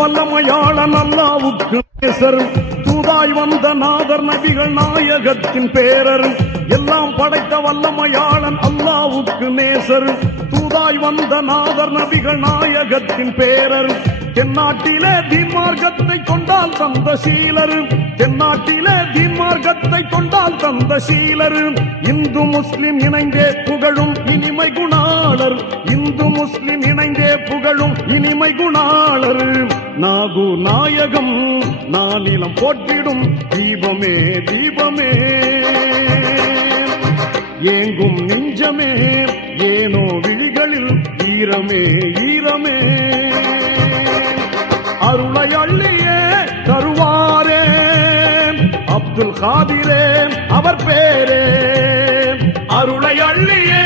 வல்லமையாளன் அல்லாவுக்கு நேசர், தூதாய் வந்த நாதர் நபிகள் நாயகத்தின் பேரர். எல்லாம் படைத்த வல்லமையாளன் அல்லாவுக்கு நேசர், தூதாய் வந்த நாதர் நபிகள் நாயகத்தின் பேரர். தென்னாட்டிலே தீமார்க்கத்தை கொண்டால் தந்த சீலர், தென்னாட்டிலே தீமார்க்கத்தை கொண்டால் தந்த சீலர். இந்து முஸ்லிம் இணைந்தே புகழும் இனிமை குணாளர், இந்து முஸ்லிம் இணைந்தே புகழும் இனிமை குணாளர். நாகூர் நாயகம் நானிலம் போற்றிடும் தீபமே தீபமே, ஏங்கும் நெஞ்சமே ஏனோ விழிகளில் ஈரமே ஈரமே. அருளை அள்ளியே தருவாரே அப்துல் காதிரே அவர் பேரே, அருளை அள்ளியே